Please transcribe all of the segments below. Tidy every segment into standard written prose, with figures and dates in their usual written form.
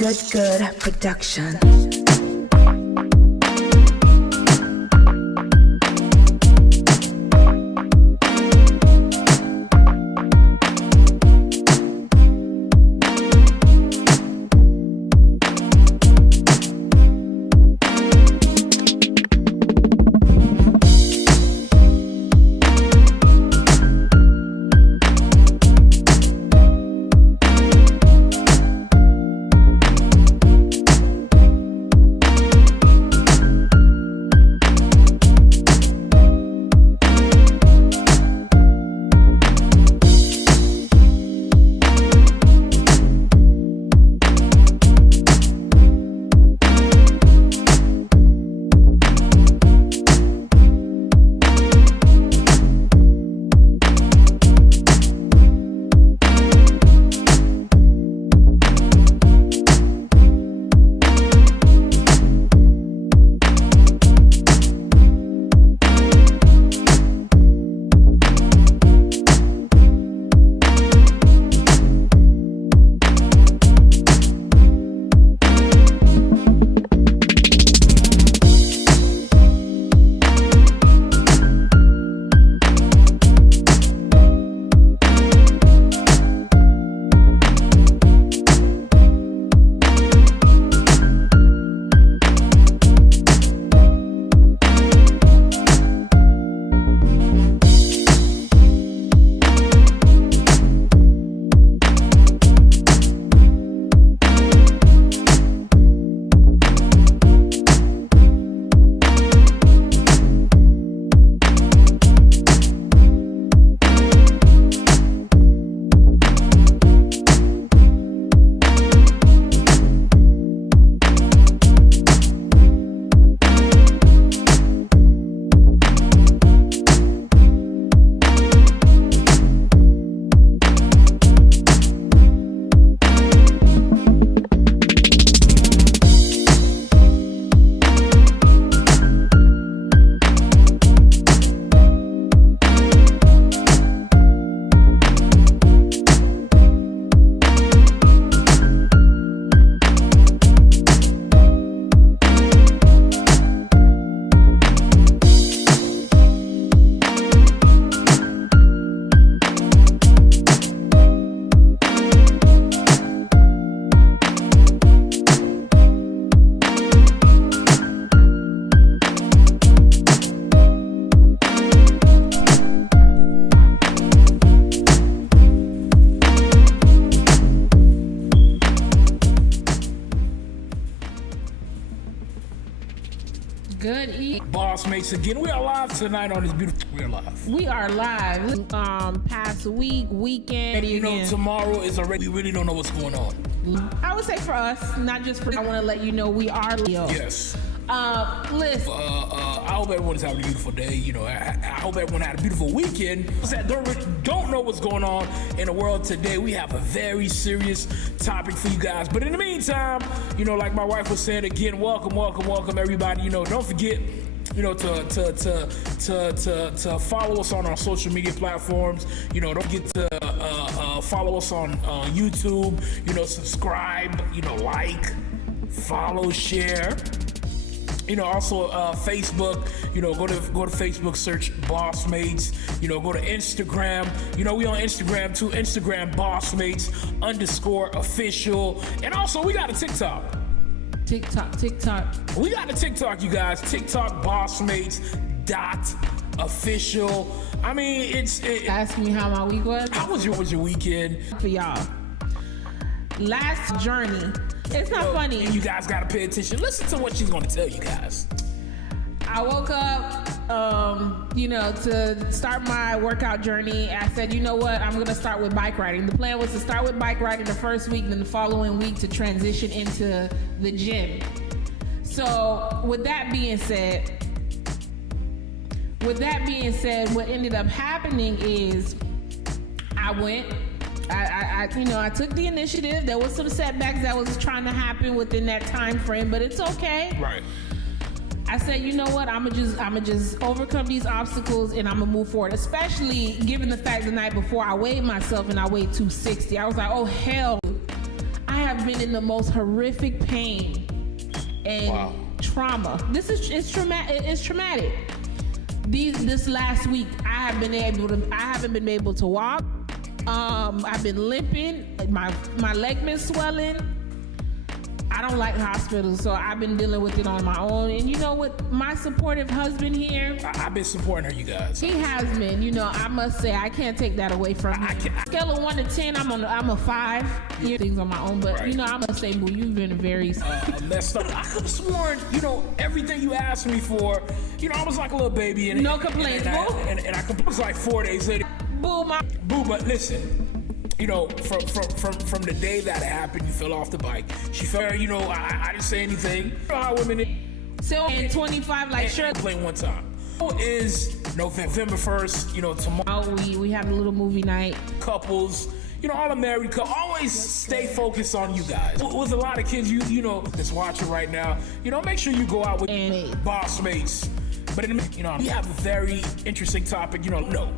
Good production. BossMates again. We are live tonight on this beautiful. We are live. We are live. Past weekend. You know, tomorrow is already. We really don't know what's going on. I would say for us, not just for. I want to let you know we are Leo. Yes. Listen. I hope everyone's having a beautiful day. You know, I hope everyone had a beautiful weekend. That don't know what's going on in the world today. We have a very serious topic for you guys. But in the meantime, you know, like my wife was saying again, welcome everybody. You know, don't forget, you know, to follow us on our social media platforms. You know, don't forget to follow us on YouTube. You know, subscribe. You know, like, follow, share. You know, also Facebook, you know, go to Facebook, search BossMates. You know, go to Instagram. You know, we on Instagram too. Instagram BossMates_official. And also we got a TikTok. TikTok. We got a TikTok, you guys. TikTok BossMates.official. I mean, Ask me how my week was. How was your weekend? For y'all. Last journey. It's not funny. You guys gotta pay attention. Listen to what she's gonna tell you guys. I woke up, you know, to start my workout journey. I said, you know what? I'm gonna start with bike riding. The plan was to start with bike riding the first week, then the following week to transition into the gym. So with that being said, what ended up happening is I went. I took the initiative. There was some setbacks that was trying to happen within that time frame, but it's okay. Right. I said, you know what? I'ma just overcome these obstacles and I'ma move forward. Especially given the fact the night before I weighed myself and I weighed 260. I was like, oh hell, I have been in the most horrific pain and trauma. It's traumatic. This last week, I haven't been able to walk. I've been limping. My leg been swelling. I don't like hospitals, so I've been dealing with it on my own. And you know what? My supportive husband here, I've been supporting her, you guys. he has been. You know, I must say, I can't take that away from him. Scale of 1 to 10, I'm a 5. Things on my own, but you know, I must say, boo, you've been very messed up. I could have sworn, you know, everything you asked me for, you know, I was like a little baby. And, no complaints, boo. And I it was like 4 days later. Boo, but listen. You know, from the day that happened, you fell off the bike. She fell, you know, I didn't say anything. You know how women still in 25, like sure. Playing one time. Is November 1st, you know, tomorrow. We have a little movie night. Couples, you know, all the married couples, always stay focused on you guys. With a lot of kids, you know, that's watching right now, you know, make sure you go out with BossMates. But, you know, we have a very interesting topic, you know,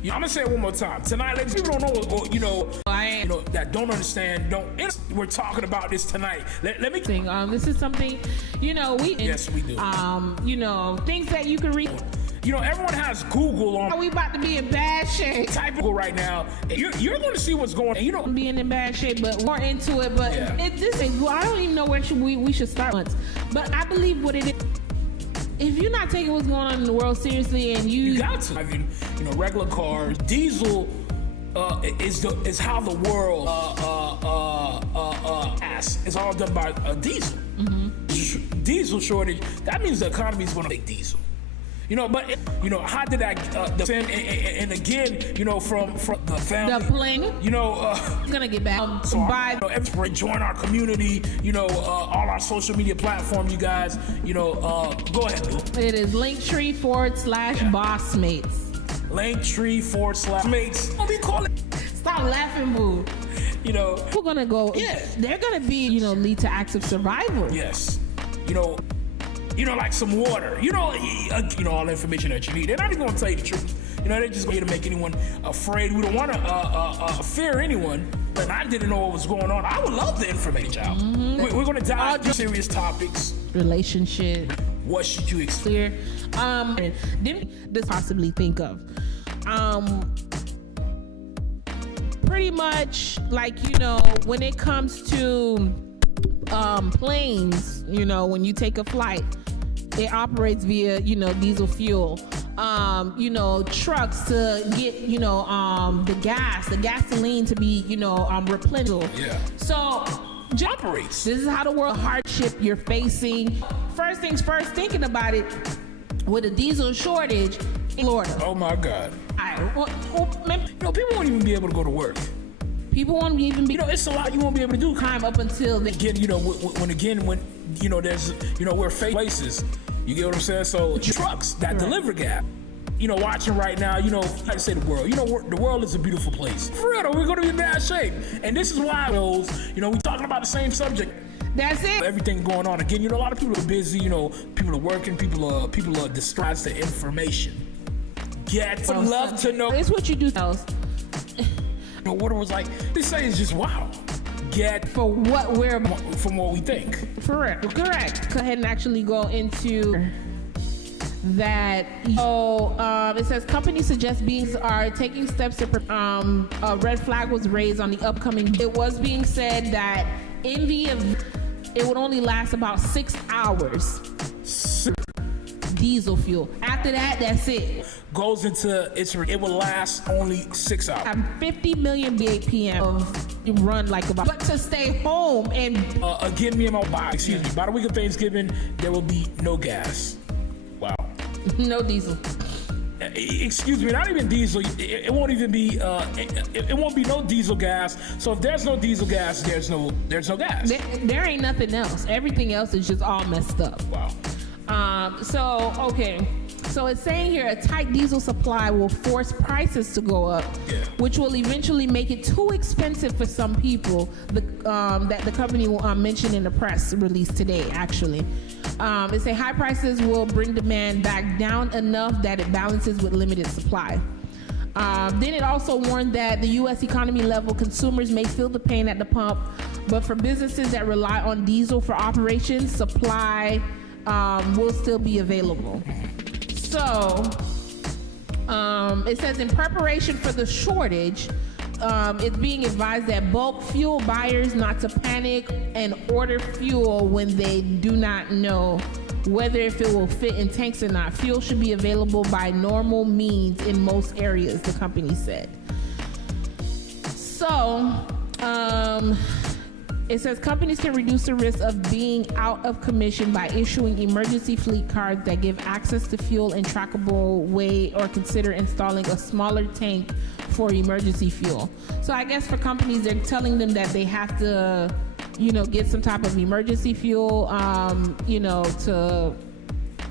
I'm gonna say it one more time. Tonight, like, people don't know, or, you know, that don't understand. We're talking about this tonight. Let me think. This is something, you know, yes, we do. You know, things that you can read. You know, everyone has Google on. We about to be in bad shape. Type Google right now. You're going to see what's going on. You know, being in bad shape, but more into it. But I don't even know where we should start once. But I believe what it is. If you're not taking what's going on in the world seriously, and you got to, I mean, you know, regular cars, diesel is how the world it's all done by diesel. Mm-hmm. Diesel shortage. That means the economy is going to make diesel. You know, but you know, how did that? And again, you know, from the family, the plane. You know, gonna get back. So everybody join our community. You know, all our social media platform. You guys, you know, go ahead. It is Linktr.ee/BossMates. Linktr.ee/Mates. What we call it? Stop laughing, boo. You know, we're gonna go. Yeah, they're gonna be, you know, lead to acts of survival. Yes. You know, like some water. You know, all the information that you need. They're not even gonna tell you the truth. You know, they're just going to make anyone afraid. We don't want to fear anyone. And I didn't know what was going on. I would love the information out. Mm-hmm. We're going to dive into serious topics. Relationship. What should you expect? Didn't this possibly think of? Pretty much, like, you know, when it comes to planes, you know, when you take a flight, it operates via, you know, diesel fuel. You know, trucks to get, you know, the gasoline to be, you know, replenished. Yeah. So, operates. This is how the world hardship you're facing. First things first, thinking about it, with a diesel shortage in Florida. Oh my God. You know, people won't even be able to go to work. People won't even be. You know, it's a lot you won't be able to do. Time up until again, you know, when you know, there's, you know, we're fake places. You get what I'm saying? So trucks that deliver gas. You know, watching right now, you know, like I say, the world. You know, the world is a beautiful place. For real, we're going to be in bad shape. And this is why, you know, we're talking about the same subject. That's it. Everything going on. Again, you know, a lot of people are busy. You know, people are working. People are distracted to information. Would love to know. It's what you do. You know, what it was like. This say is just wow. For what we're from what we think. Correct. Go ahead and actually go into that. So it says companies suggest beings are taking steps to. A red flag was raised on the upcoming. It was being said that in the event, it would only last about 6 hours. Diesel fuel. After that, that's it. Goes into it will last only 6 hours. 50 million BPM of run like about. But to stay home and again, me and my body. Excuse me. By the week of Thanksgiving, there will be no gas. Wow. No diesel. Excuse me, not even diesel. It won't even be. It won't be no diesel gas. So if there's no diesel gas, there's no gas. There ain't nothing else. Everything else is just all messed up. Wow. So it's saying here a tight diesel supply will force prices to go up, which will eventually make it too expensive for some people. That the company mentioned in the press release today, actually. It say high prices will bring demand back down enough that it balances with limited supply. Then it also warned that the U.S. economy level consumers may feel the pain at the pump But for businesses that rely on diesel for operations, supply will still be available. So it says in preparation for the shortage, it's being advised that bulk fuel buyers not to panic and order fuel when they do not know whether if it will fit in tanks or not. Fuel should be available by normal means in most areas, the company said. So, it says companies can reduce the risk of being out of commission by issuing emergency fleet cards that give access to fuel in trackable way, or consider installing a smaller tank for emergency fuel. So I guess for companies, they're telling them that they have to, get some type of emergency fuel, to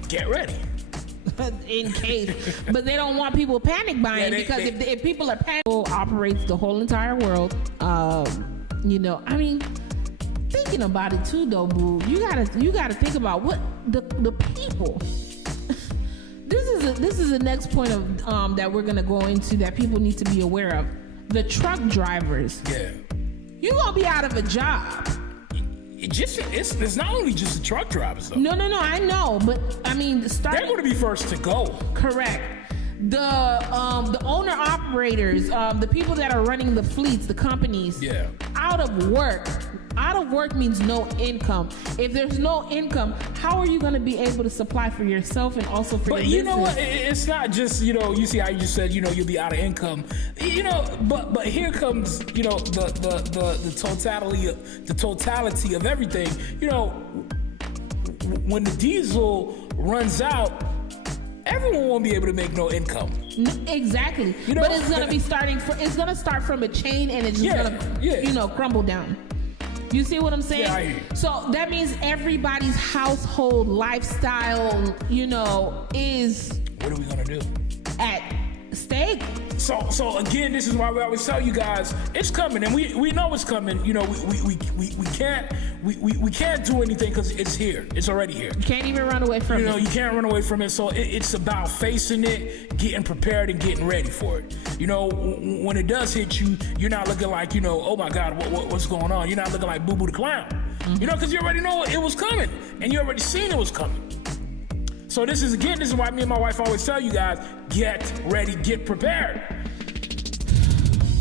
get ready. In case, but they don't want people panic buying, because if people are panic, operates the whole entire world. Thinking about it too, though, boo. You gotta think about what the people. This is the next point of that we're gonna go into that people need to be aware of. The truck drivers. Yeah. You're gonna be out of a job. It's not only just the truck drivers, though. No, I know, but I mean, they're going to be first to go. Correct. The owner operators, the people that are running the fleets, the companies, out of work. Out of work means no income. If there's no income, how are you going to be able to supply for yourself and also for your business? But you know what? It's not just, you see how you just said, you'll be out of income. But here comes, the totality of everything. When the diesel runs out, everyone won't be able to make no income. Exactly. But it's going to be it's going to start from a chain, and it's just going to, crumble down. You see what I'm saying? Yeah, I hear you. So that means everybody's household lifestyle, is... What are we going to do? At stake. So again, this is why we always tell you guys, it's coming, and we know it's coming. We can't do anything because it's here. It's already here. You can't even run away from it. You can't run away from it. So it's about facing it, getting prepared, and getting ready for it. When it does hit you, you're not looking like, oh my God, what's going on? You're not looking like Boo Boo the Clown. Mm-hmm. Because you already know it was coming, and you already seen it was coming. So this is why me and my wife always tell you guys, get ready, get prepared.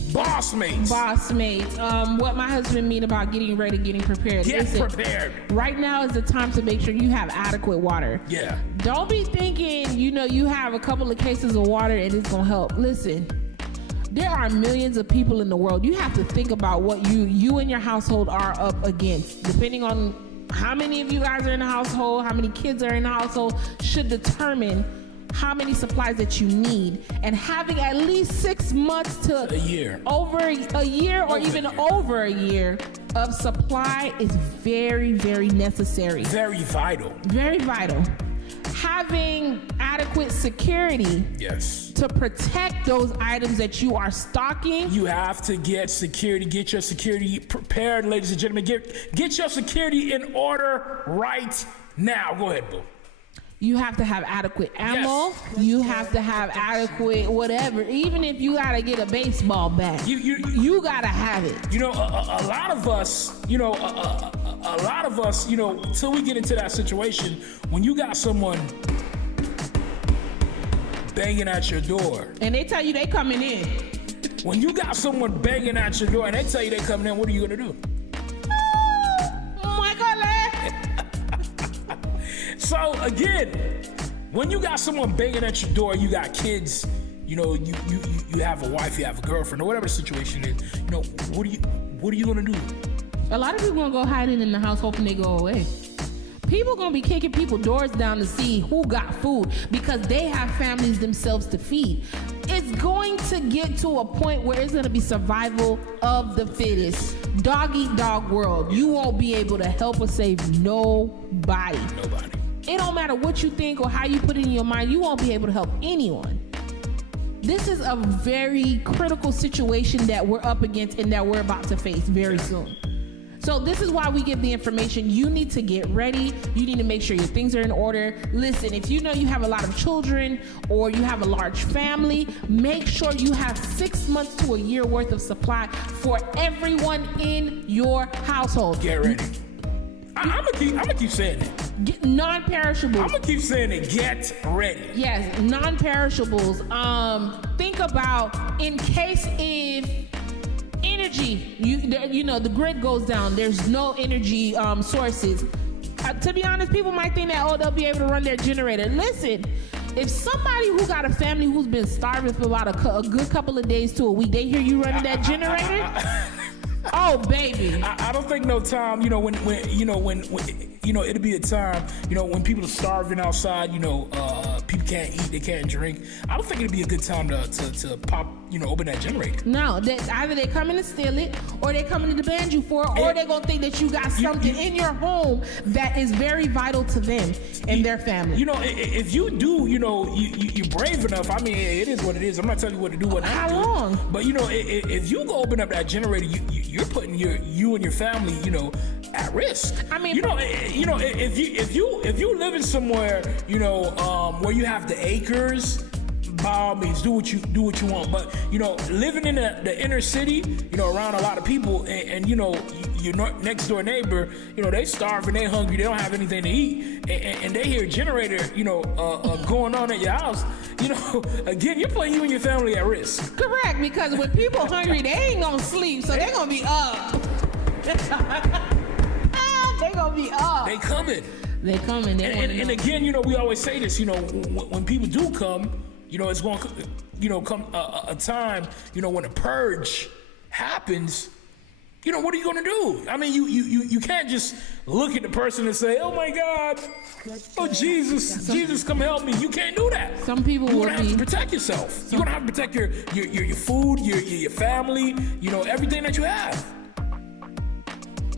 BossMates. What my husband mean about getting ready, getting prepared. Get prepared. Right now is the time to make sure you have adequate water. Yeah. Don't be thinking, you have a couple of cases of water and it's going to help. Listen, there are millions of people in the world. You have to think about what you and your household are up against. Depending on how many of you guys are in the household, how many kids are in the household, should determine how many supplies that you need. And having at least 6 months to a year, over a year, or even over a year of supply is very, very necessary. Very vital. Very vital. Having adequate security, yes, to protect those items that you are stocking. You have to get security. Get your security prepared, ladies and gentlemen. Get your security in order right now. Go ahead, Boo. You have to have adequate ammo. Yes. You have to have adequate whatever. Even if you gotta get a baseball bat, you gotta have it. A lot of us, till we get into that situation, when you got someone banging at your door, and they tell you they coming in. When you got someone banging at your door and they tell you they coming in, what are you gonna do? Oh my God. So again, when you got someone banging at your door, you got kids, you have a wife, you have a girlfriend, or whatever the situation is, what are you gonna do? A lot of people gonna go hiding in the house hoping they go away. People gonna be kicking people's doors down to see who got food, because they have families themselves to feed. It's going to get to a point where it's gonna be survival of the fittest. Dog eat dog world. You won't be able to help or save nobody. It don't matter what you think or how you put it in your mind. You won't be able to help anyone. This is a very critical situation that we're up against and that we're about to face very soon. So this is why we give the information. You need to get ready. You need to make sure your things are in order. Listen, if you know you have a lot of children or you have a large family, make sure you have 6 months to a year worth of supply for everyone in your household. Get ready. I'm gonna keep saying it. Non-perishables. I'm gonna keep saying it. Get ready. Yes, non-perishables. Think about in case if energy, you know, the grid goes down. There's no energy sources. To be honest, people might think that, oh, they'll be able to run their generator. Listen, if somebody who got a family who's been starving for about a good couple of days to a week, they hear you running that generator. Oh, baby. I don't think no time, you know, when it'll be a time, you know, when people are starving outside, you know, people can't eat, they can't drink. I don't think it'd be a good time to pop, you know, open that generator. No, either they come in and steal it, or they come in to demand you for it, or they're gonna think that you got something in your home that is very vital to them and their family. You know, if you do, you know, you're brave enough. I mean, it is what it is. I'm not telling you what to do, what not to do. How long? But you know, if you go open up that generator, you're putting you and your family, you know, at risk. I mean, you know, if you living somewhere, you know, where you have the acres, by all means, do what you want. But you know, living in the inner city, you know, around a lot of people, and you know, your next door neighbor, you know, they starving, they hungry, they don't have anything to eat, and they hear a generator, you know, going on at your house. You know, again, you're putting you and your family at risk. Correct, because when people hungry, they ain't gonna sleep, so they're gonna be up. They gonna be up. They coming. They coming. And again, you know, we always say this. You know, when people do come, you know, it's going to, you know, come a time, you know, when a purge happens. You know, what are you going to do? I mean, you can't just look at the person and say, "Oh my God, oh Jesus, come help me." You can't do that. Some people You're gonna have to protect yourself. You're gonna have to protect your food, your family, you know, everything that you have.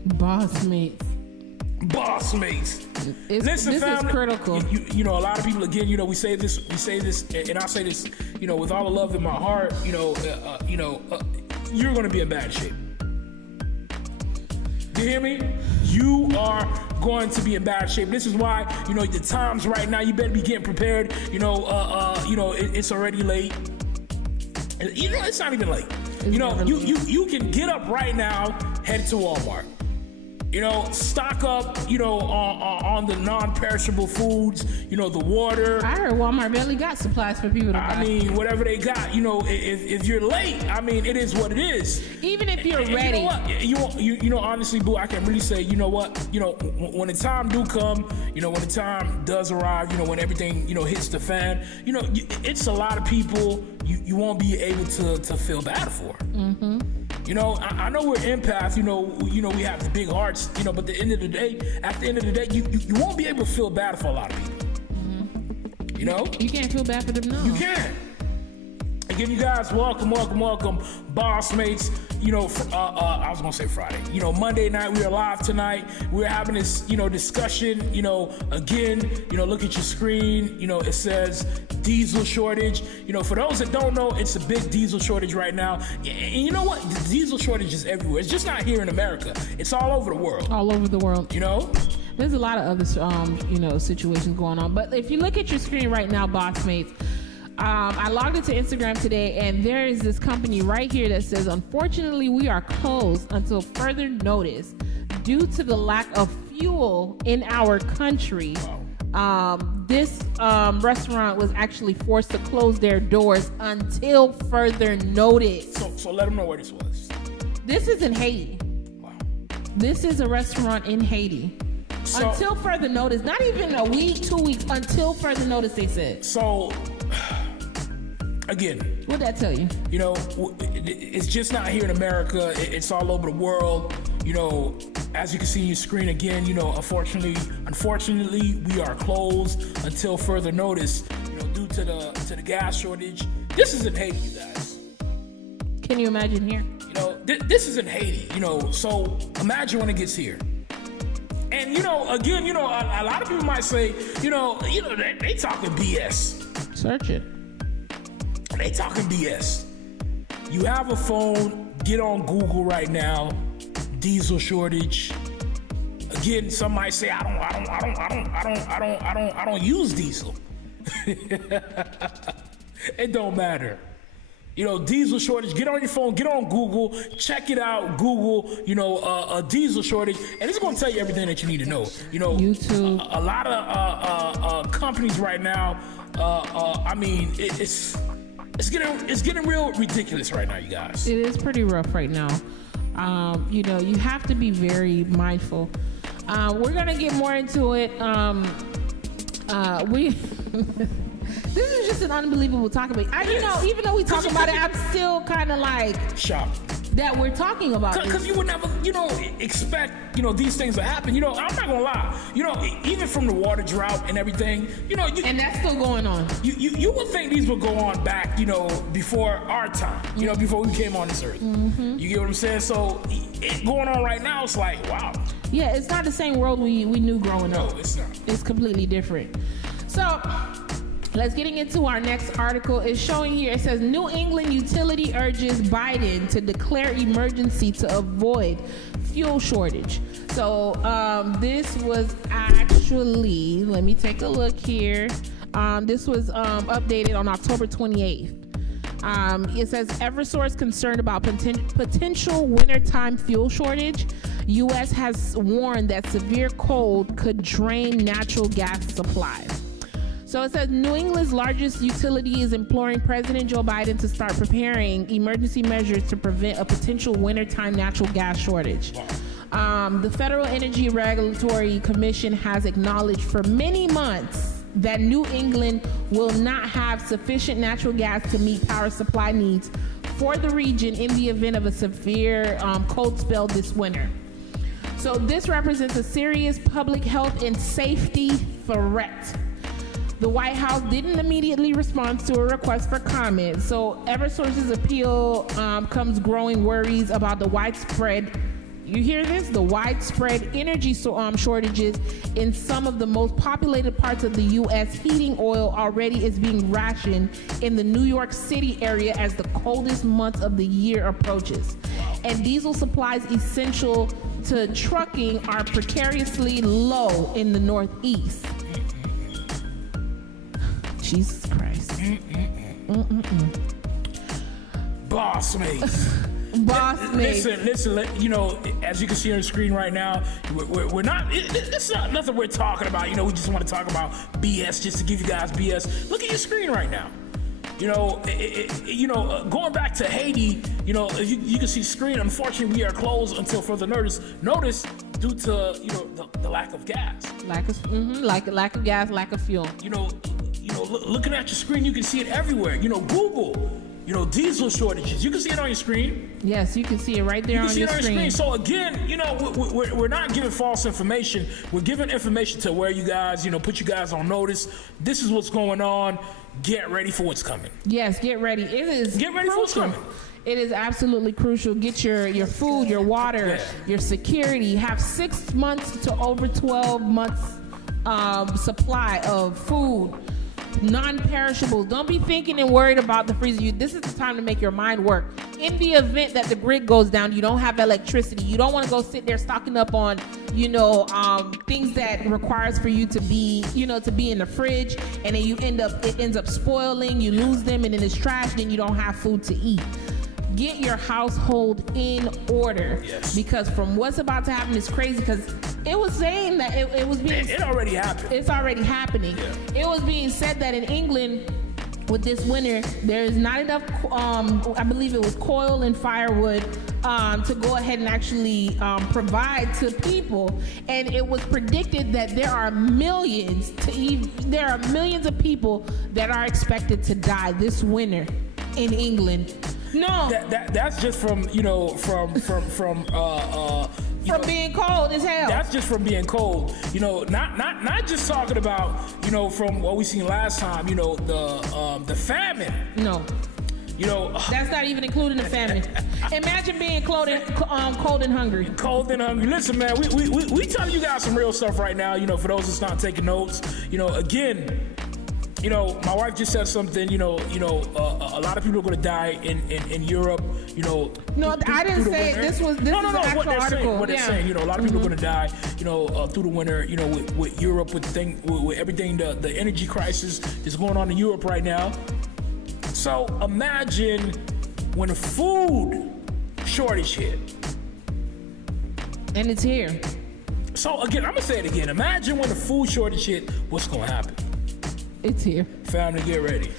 BossMates. Listen, this family, is critical. You know, a lot of people, again, you know, we say this, and I say this, you know, with all the love in my heart, you know, you're going to be in bad shape. You hear me? You are going to be in bad shape. This is why, you know, the times right now, you better be getting prepared. You know, it's already late. You know, it's not even late. You know, you can get up right now, head to Walmart. You know, stock up, you know, on the non-perishable foods, you know, the water. I heard Walmart barely got supplies for people to buy. I mean, whatever they got, you know, if you're late, I mean, it is what it is. Even if you're ready. You know what? You know, honestly, boo, I can really say, you know what? You know, when the time do come, you know, when the time does arrive, you know, when everything, you know, hits the fan, you know, it's a lot of people you won't be able to feel bad for. Mm-hmm. You know, I know we're empaths, you know, we have the big hearts, you know, but at the end of the day, you won't be able to feel bad for a lot of people. Mm-hmm. You know? You can't feel bad for them, no. You can't. Again, you guys, welcome, BossMates. You know, I was gonna say Friday. You know, Monday night, we are live tonight. We're having this, you know, discussion. You know, again, you know, look at your screen. You know, it says diesel shortage. You know, for those that don't know, it's a big diesel shortage right now. And you know what? The diesel shortage is everywhere. It's just not here in America. It's all over the world. All over the world. You know? There's a lot of other, you know, situations going on. But if you look at your screen right now, BossMates, I logged into Instagram today, and there is this company right here that says, unfortunately, we are closed until further notice due to the lack of fuel in our country. This restaurant was actually forced to close their doors until further notice. So let them know where this was. This is in Haiti. Wow. This is a restaurant in Haiti. Until further notice, not even a week, 2 weeks, until further notice, they said. So, again, what'd that tell you? You know, it's just not here in America. It's all over the world. You know, as you can see on your screen again, you know, unfortunately, we are closed until further notice, you know, due to the gas shortage. This is in Haiti, you guys. Can you imagine here? You know, this is in Haiti, you know, so imagine when it gets here. And, you know, again, you know, a lot of people might say, you know, they talking BS. Search it. They talking BS. You have a phone, get on Google right now, diesel shortage. Again, some might say I don't use diesel. It don't matter. Diesel shortage. Get on your phone, get on Google, check it out. Google, a diesel shortage, and it's going to tell you everything that you need to know. YouTube. A lot of companies right now. It's getting real ridiculous right now, you guys. It is pretty rough right now. You have to be very mindful. We're gonna get more into it. This is just an unbelievable topic. Even though we talk about it, I'm still kind of like shocked that we're talking about it. Because you would never, expect, these things to happen. I'm not gonna lie. Even from the water drought and everything, and that's still going on. You would think these would go on back, before our time, before we came on this earth. Mm-hmm. You get what I'm saying? So it going on right now, it's like, wow. Yeah, it's not the same world we knew growing up. No, it's not. It's completely different. So let's get into our next article. It's showing here. It says New England utility urges Biden to declare emergency to avoid fuel shortage. So this was actually, let me take a look here. This was updated on October 28th. It says Eversource concerned about potential wintertime fuel shortage. U.S. has warned that severe cold could drain natural gas supplies. So it says New England's largest utility is imploring President Joe Biden to start preparing emergency measures to prevent a potential wintertime natural gas shortage. The Federal Energy Regulatory Commission has acknowledged for many months that New England will not have sufficient natural gas to meet power supply needs for the region in the event of a severe cold spell this winter. So this represents a serious public health and safety threat. The White House didn't immediately respond to a request for comment. So Eversource's appeal comes growing worries about the widespread, you hear this? The widespread energy shortages in some of the most populated parts of the U.S. Heating oil already is being rationed in the New York City area as the coldest month of the year approaches. And diesel supplies essential to trucking are precariously low in the Northeast. Jesus Christ. BossMates. BossMates. Listen, as you can see on the screen right now, we're not, it's not nothing we're talking about. We just want to talk about BS just to give you guys BS. Look at your screen right now. Going back to Haiti, you can see screen. Unfortunately, we are closed until further notice due to, the lack of gas. Lack of gas, lack of fuel. Looking at your screen, you can see it everywhere. Google, diesel shortages. You can see it on your screen. Yes, you can see it right there on your screen. So again, we're not giving false information. We're giving information to where you guys, put you guys on notice. This is what's going on. Get ready for what's coming. Yes, get ready. It is Get ready for what's coming. It is absolutely crucial. Get your food, your water, your security. Have 6 months to over 12 months supply of food. Non-perishables. Don't be thinking and worried about the freezer. This is the time to make your mind work. In the event that the grid goes down, you don't have electricity. You don't want to go sit there stocking up on, things that requires for you to be, to be in the fridge, and then it ends up spoiling. You lose them, and then it's trash. Then you don't have food to eat. Get your household in order, because from what's about to happen is crazy. Because it was saying that it was being. It already happened. It's already happening. Yeah. It was being said that in England, with this winter, there is not enough. I believe it was coal and firewood to go ahead and actually provide to people, and it was predicted that there are millions of people that are expected to die this winter in England. No, that's just from from being cold as hell. That's just from being cold. Not just talking about from what we seen last time. The famine. No. That's not even including the famine. Imagine being cold and hungry. Cold and hungry. Listen, man, we telling you guys some real stuff right now. For those that's not taking notes. Again, You know, my wife just said something. A lot of people are going to die in Europe. You know, no, I didn't say winter. this was the actual article. What they're saying, you know, a lot of people are going to die. Through the winter. You know, with Europe, with everything, the energy crisis is going on in Europe right now. So imagine when a food shortage hit. And it's here. So again, I'm gonna say it again. Imagine when the food shortage hit, what's gonna happen? It's here. Family, get ready.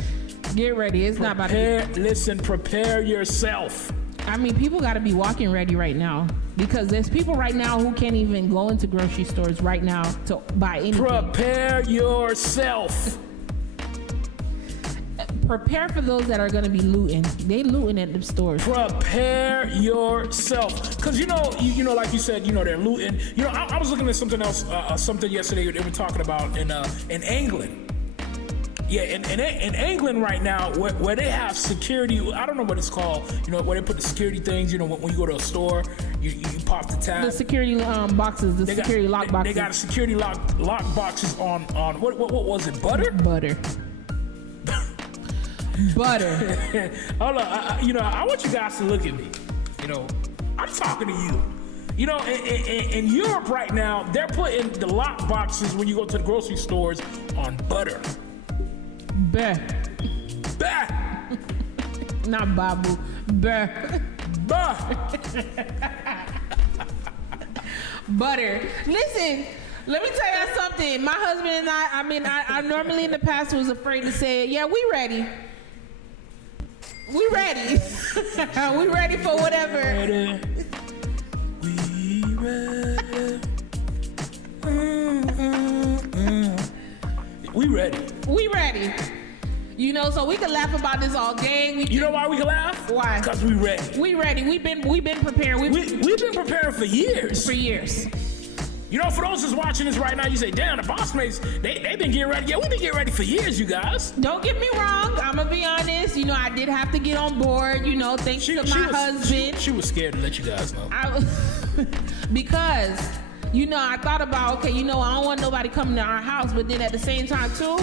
Get ready. It's not about to be. Listen, prepare yourself. I mean, people got to be walking ready right now because there's people right now who can't even go into grocery stores right now to buy anything. Prepare yourself. Prepare for those that are going to be looting. They looting at the stores. Prepare yourself, because you know, like you said, they're looting. I was looking at something else, something yesterday they were talking about in England. Yeah, in England right now, where they have security, I don't know what it's called. Where they put the security things. When you go to a store, you pop the tab. The security boxes, security lock boxes. They got security lock boxes on what was it? Butter. Butter. Hold on, I want you guys to look at me. I'm talking to you. In Europe right now, they're putting the lock boxes when you go to the grocery stores on butter. Bah. Not babu. Bah. Butter. Listen, let me tell you something. My husband and I normally in the past was afraid to say it. Yeah, we ready. We ready. We ready for whatever. We ready. We ready. We ready. So we can laugh about this all day. You know why we can laugh? Why? Because we ready. We ready. We've been preparing. We've been preparing for years. For years. For those that's watching this right now, you say, damn, the BossMates, they've been getting ready. Yeah, we've been getting ready for years, you guys. Don't get me wrong. I'm going to be honest. I did have to get on board, thanks to my husband. She was scared to let you guys know. Because, I thought about, okay, I don't want nobody coming to our house, but then at the same time, too,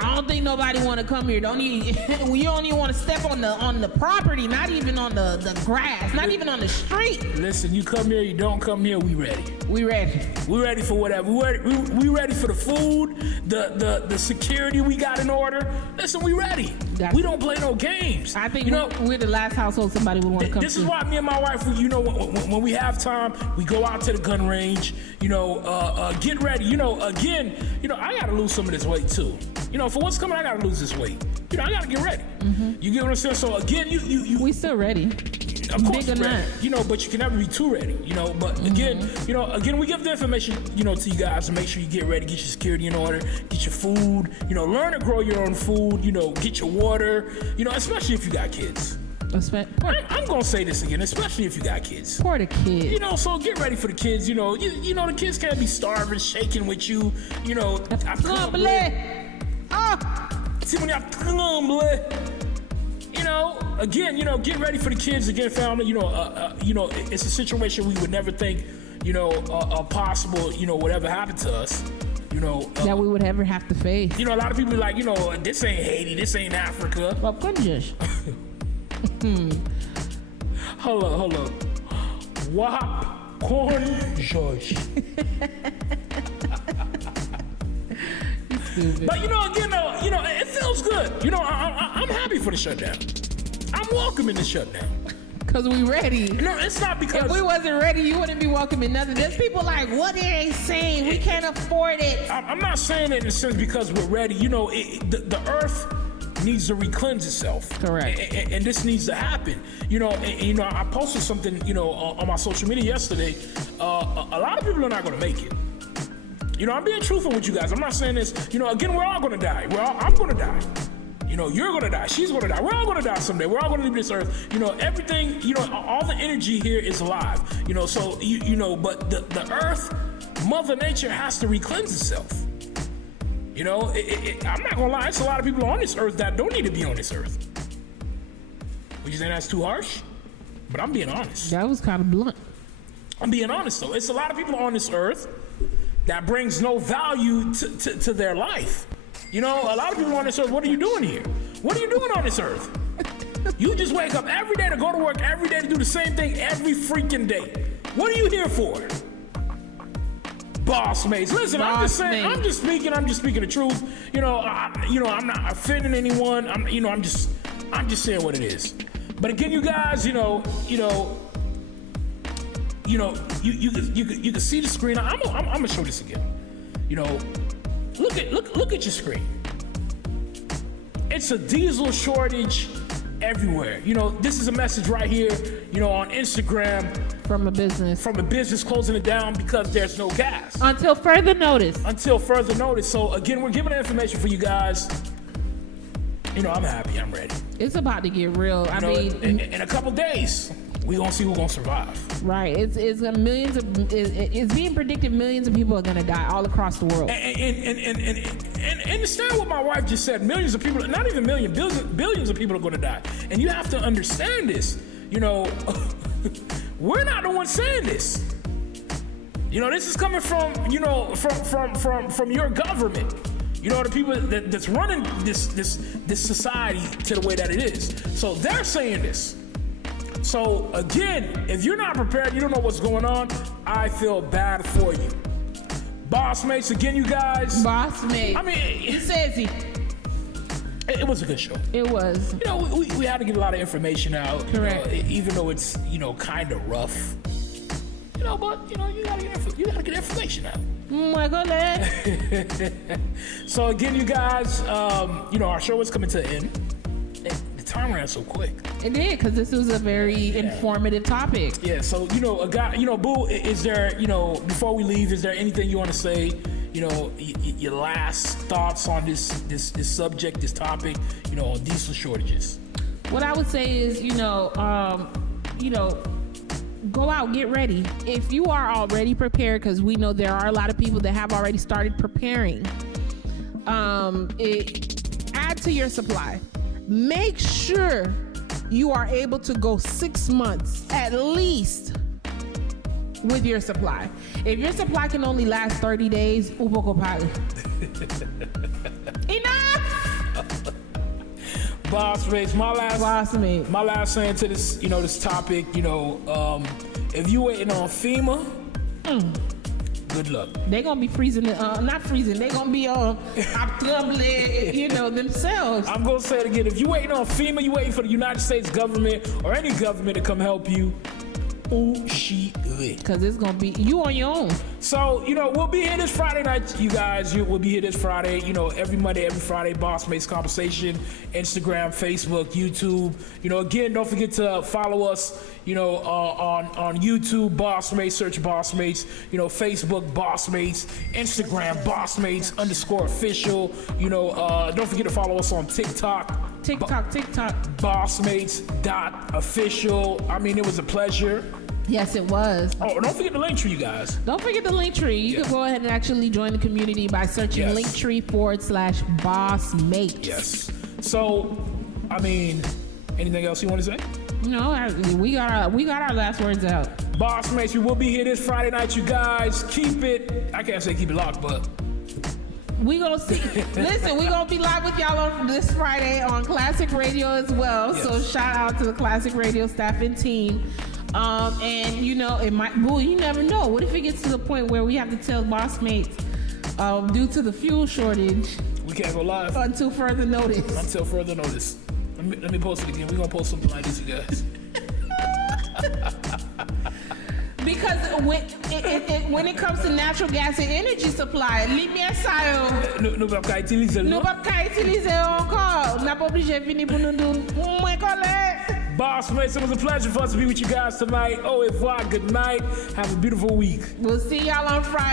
I don't think nobody want to come here. You don't even want to step on the property, not even on the grass, not even on the street. Listen, you come here, you don't come here, we ready. We ready. We ready for whatever. We ready for the food, the security we got in order. Listen, we ready. We don't play no games. I think we're the last household somebody would want to come to. This is why me and my wife, when we have time, we go out to the gun range, get ready. Again, I got to lose some of this weight too. For what's coming, I gotta lose this weight. I gotta get ready. Mm-hmm. You get what I'm saying? So again, we still ready. Of course, big or not. But you can never be too ready. But again, we give the information, to you guys to make sure you get ready, get your security in order, get your food. Learn to grow your own food. Get your water. Especially if you got kids. I'm gonna say this again, especially if you got kids. For the kids. So get ready for the kids. The kids can't be starving, shaking with you. Again, get ready for the kids. Again, family, it's a situation we would never think, possible, whatever happened to us, that we would ever have to face. A lot of people are like, this ain't Haiti, this ain't Africa. Well, goodness. Hold on. Wap corn Josh. But again, it feels good. I'm happy for the shutdown. I'm welcoming the shutdown. Cause we ready. No, it's not because if we wasn't ready, you wouldn't be welcoming nothing. There's people like, what are they saying? We can't afford it. I'm not saying it in a sense because we're ready. The earth needs to re-cleanse itself. Correct. And this needs to happen. I posted something, on my social media yesterday. A lot of people are not going to make it. I'm being truthful with you guys. I'm not saying this. Again, we're all going to die. I'm going to die. You're going to die. She's going to die. We're all going to die someday. We're all going to leave this earth. Everything, all the energy here is alive. So, but the earth, Mother Nature has to re-cleanse itself. I'm not going to lie. It's a lot of people on this earth that don't need to be on this earth. Would you say that's too harsh? But I'm being honest. That was kind of blunt. I'm being honest, though. It's a lot of people on this earth that brings no value to their life. You know, a lot of people on this earth, what are you doing here? What are you doing on this earth? You just wake up every day to go to work, every day to do the same thing every freaking day. What are you here for? BossMates. Listen, I'm just saying, I'm just speaking the truth. You know, I'm not offending anyone. I'm just saying what it is. But again, you guys, you can see the screen. I'm gonna show this again. You know, look at your screen. It's a diesel shortage everywhere. You know, this is a message right here, you know, on Instagram. From a business closing it down because there's no gas. Until further notice. So again, we're giving the information for you guys. You know, I'm happy, I'm ready. It's about to get real. I mean, in a couple days, we gonna see who's gonna survive. Right. It's being predicted millions of people are gonna die all across the world. And understand what my wife just said. Millions of people, not even billions of people are gonna die. And you have to understand this. You know, we're not the ones saying this. You know, this is coming from, you know, from your government. You know, the people that's running this society to the way that it is. So they're saying this. So again, if you're not prepared, you don't know what's going on, I feel bad for you. BossMates, again, you guys. BossMates. I mean, he says he. It was a good show. It was. You know, we had to get a lot of information out. Correct. You know, even though it's, you know, kind of rough. You know, but you know, you gotta get information out. So again, you guys, you know, our show is coming to an end. The time ran so quick. It did, because this was a very informative topic. Yeah. So you know, Boo, is there, you know, before we leave, is there anything you want to say? You know, your last thoughts on this subject, this topic, you know, on diesel shortages. What I would say is, go out, get ready. If you are already prepared, because we know there are a lot of people that have already started preparing, add to your supply. Make sure you are able to go 6 months at least with your supply. If your supply can only last 30 days, enough! BossMates, my last saying to this, you know, this topic, you know, if you waiting on FEMA, good luck. They gonna be freezing, not freezing. They gonna be you know, themselves. I'm gonna say it again. If you waiting on FEMA, you waiting for the United States government or any government to come help you. Because it's gonna be you on your own. So, you know, we'll be here this Friday night, you guys. We'll be here this Friday, you know, every Monday, every Friday, BossMates Conversation, Instagram, Facebook, YouTube. You know, again, don't forget to follow us, you know, on YouTube, BossMates, search BossMates, you know, Facebook, BossMates, Instagram, BossMates_official. You know, don't forget to follow us on TikTok. BossMates.official. I mean, it was a pleasure. Yes, it was. Oh, don't forget the Linktree, you guys. Don't forget the Linktree. You can go ahead and actually join the community by searching Linktree/BossMates. Yes. So, I mean, anything else you want to say? No, we got our last words out. BossMates, we will be here this Friday night, you guys. Keep it, I can't say keep it locked, but we gonna see. Listen, we gonna be live with y'all on this Friday on Classic Radio as well. Yes. So shout out to the Classic Radio staff and team. And you know, it might, you never know. What if it gets to the point where we have to tell BossMates, due to the fuel shortage, we can't go live until further notice. Let me post it again. We're gonna post something like this, you guys. Because when it comes to natural gas and energy supply, leave me aside. Nous ne pouvons pas utiliser. Nous ne pouvons pas utiliser encore. On n'a pas obligé de venir pour nous dire, moi collègue. BossMates, it was a pleasure for us to be with you guys tonight. Au revoir, good night. Have a beautiful week. We'll see y'all on Friday.